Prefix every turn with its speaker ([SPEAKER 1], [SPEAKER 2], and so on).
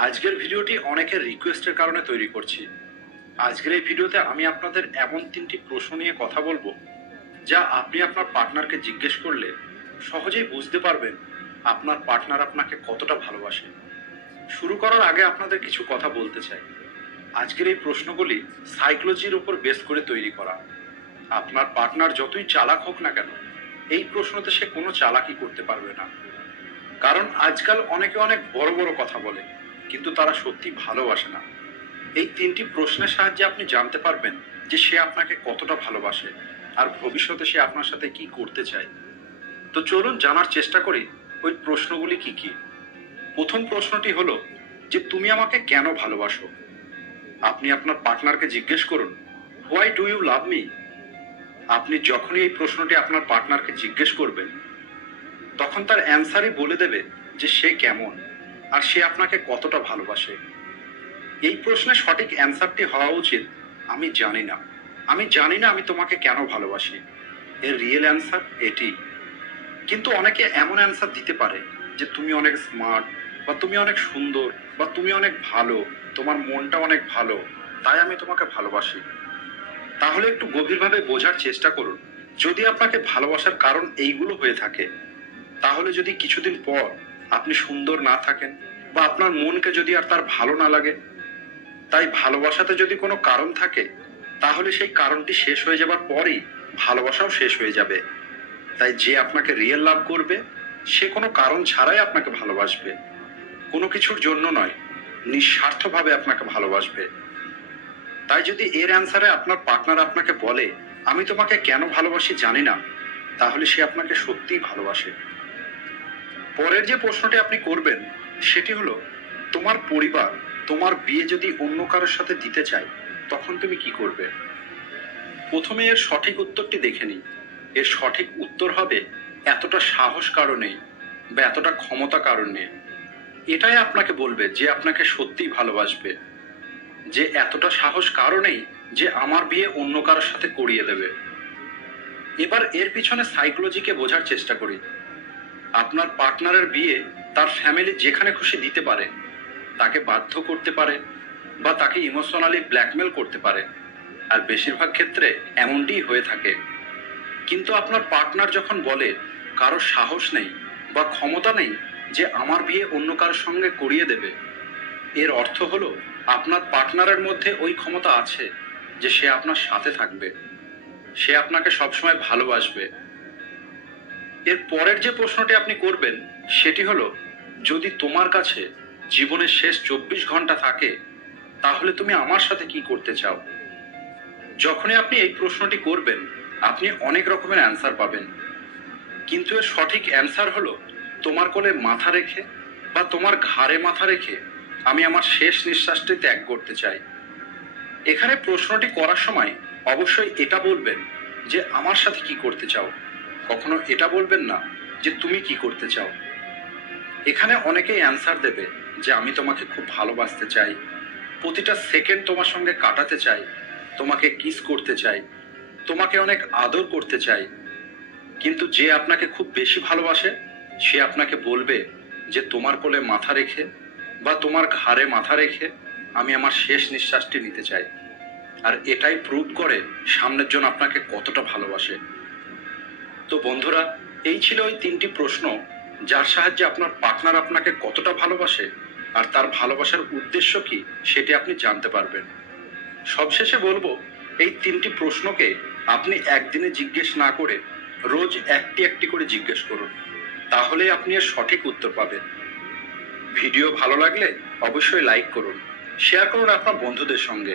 [SPEAKER 1] আজকের ভিডিওটি অনেকের রিকোয়েস্টের কারণে তৈরি করছি। আজকের এই ভিডিওতে আমি আপনাদের এমন তিনটি প্রশ্ন নিয়ে কথা বলব, যা আপনি আপনার পার্টনারকে জিজ্ঞেস করলে সহজেই বুঝতে পারবেন আপনার পার্টনার আপনাকে কতটা ভালোবাসে। শুরু করার আগে আপনাদের কিছু কথা বলতে চাই। আজকের এই প্রশ্নগুলি সাইকোলজির উপর বেস করে তৈরি করা। আপনার পার্টনার যতই চালাক হোক না কেন, এই প্রশ্নতে সে কোনো চালাকি করতে পারবে না। কারণ আজকাল অনেকে অনেক বড় বড় কথা বলে কিন্তু তারা সত্যি ভালোবাসে না। এই তিনটি প্রশ্নের সাহায্যে আপনি জানতে পারবেন যে সে আপনাকে কতটা ভালোবাসে আর ভবিষ্যতে সে আপনার সাথে কি করতে চায়। তো চলুন জানার চেষ্টা করি ওই প্রশ্নগুলি কি কি। প্রথম প্রশ্নটি হলো যে তুমি আমাকে কেন ভালোবাসো? আপনি আপনার পার্টনারকে জিজ্ঞেস করুন why do you love me আপনি যখনই এই প্রশ্নটি আপনার পার্টনারকে জিজ্ঞেস করবেন, তখন তার অ্যান্সারই বলে দেবে যে সে কেমন। আর সে আপনাকে কতটা ভালোবাসে? এই প্রশ্নের সঠিক অ্যান্সারটি হওয়া উচিত, আমি জানি না। আমি জানি না আমি তোমাকে কেন ভালোবাসি। এর রিয়েল অ্যান্সার এটি। কিন্তু অনেকে এমন অ্যান্সার দিতে পারে যে তুমি অনেক স্মার্ট বা তুমি অনেক সুন্দর বা তুমি অনেক ভালো, তোমার মনটা অনেক ভালো, তাই আমি তোমাকে ভালোবাসি। তাহলে একটু গভীরভাবে বোঝার চেষ্টা করুন। যদি আপনাকে ভালোবাসার কারণ এইগুলো হয়ে থাকে, তাহলে যদি কিছুদিন পর আপনি সুন্দর না থাকেন বা আপনার মনকে যদি আর তার ভালো না লাগে, তাই ভালোবাসাতে যদি কোনো কারণ থাকে, তাহলে সেই কারণটি শেষ হয়ে যাবার পরই ভালোবাসাও শেষ হয়ে যাবে। তাই যে আপনাকে রিয়েল লাভ করবে, সে কোনো কারণ ছাড়াই আপনাকে ভালোবাসবে। কোনো কিছুর জন্য নয়, নিঃস্বার্থভাবে আপনাকে ভালোবাসবে। তাই যদি এর অ্যান্সারে আপনার পার্টনার আপনাকে বলে, আমি তোমাকে কেন ভালোবাসি জানি না, তাহলে সে আপনাকে সত্যিই ভালোবাসে। পরের যে প্রশ্নটি আপনি করবেন, সেটি হলো, তোমার পরিবার, তোমার বিয়ে যদি অন্য কারোর সাথে দিতে চায়, তখন তুমি কি করবে? প্রথমে এর সঠিক উত্তরটি দেখে নিই। এর সঠিক উত্তর হবে, এতটা সাহস কারণেই বা এতটা ক্ষমতা কারণে এটাই আপনাকে বলবে যে আপনাকে সত্যিই ভালোবাসবে। যে এতটা সাহস কারণেই যে আমার বিয়ে অন্য কারোর সাথে করিয়ে দেবে। এবার এর পিছনে সাইকোলজিকে বোঝার চেষ্টা করি। আপনার পার্টনারের বিয়ে তার ফ্যামিলি যেখানে খুশি দিতে পারে, তাকে বাধ্য করতে পারে বা তাকে ইমোশনালি ব্ল্যাকমেল করতে পারে। আর বেশিরভাগ ক্ষেত্রে এমনটিই হয়ে থাকে। কিন্তু আপনার পার্টনার যখন বলে, কারও সাহস নেই বা ক্ষমতা নেই যে আমার বিয়ে অন্য কারোর সঙ্গে করিয়ে দেবে, এর অর্থ হলো আপনার পার্টনারের মধ্যে ওই ক্ষমতা আছে যে সে আপনার সাথে থাকবে। সে আপনাকে সবসময় ভালোবাসবে। এর পরের যে প্রশ্নটি আপনি করবেন, সেটি হলো, যদি তোমার কাছে জীবনের শেষ চব্বিশ ঘণ্টা থাকে, তাহলে তুমি আমার সাথে কি করতে চাও? যখনই আপনি এই প্রশ্নটি করবেন, আপনি অনেক রকমের অ্যান্সার পাবেন। কিন্তু এর সঠিক অ্যান্সার হলো, তোমার কোলে মাথা রেখে বা তোমার ঘাড়ে মাথা রেখে আমি আমার শেষ নিঃশ্বাসটি ত্যাগ করতে চাই। এখানে প্রশ্নটি করার সময় অবশ্যই এটা বলবেন যে, আমার সাথে কি করতে চাও? কখনো এটা বলবেন না যে তুমি কি করতে চাও? এখানে অনেকেই অ্যান্সার দেবে যে আমি তোমাকে খুব ভালোবাসতে চাই, প্রতিটা সেকেন্ড তোমার সঙ্গে কাটাতে চাই, তোমাকে কিস করতে চাই, তোমাকে অনেক আদর করতে চাই। কিন্তু যে আপনাকে খুব বেশি ভালোবাসে, সে আপনাকে বলবে যে তোমার কোলে মাথা রেখে বা তোমার ঘাড়ে মাথা রেখে আমি আমার শেষ নিঃশ্বাসটি নিতে চাই। আর এটাই প্রুভ করে সামনের জন আপনাকে কতটা ভালোবাসে। তো বন্ধুরা, এই ছিল ওই তিনটি প্রশ্ন, যার সাহায্যে আপনার পার্টনার আপনাকে কতটা ভালোবাসে আর তার ভালোবাসার উদ্দেশ্য কি সেটি আপনি জানতে পারবেন। সবশেষে বলব, এই তিনটি প্রশ্নকে আপনি একদিনে জিজ্ঞেস না করে রোজ একটি একটি করে জিজ্ঞেস করুন তাহলে আপনি এর সঠিক উত্তর পাবেন। ভিডিও ভালো লাগলে অবশ্যই লাইক করুন, শেয়ার করুন আপনার বন্ধুদের সঙ্গে।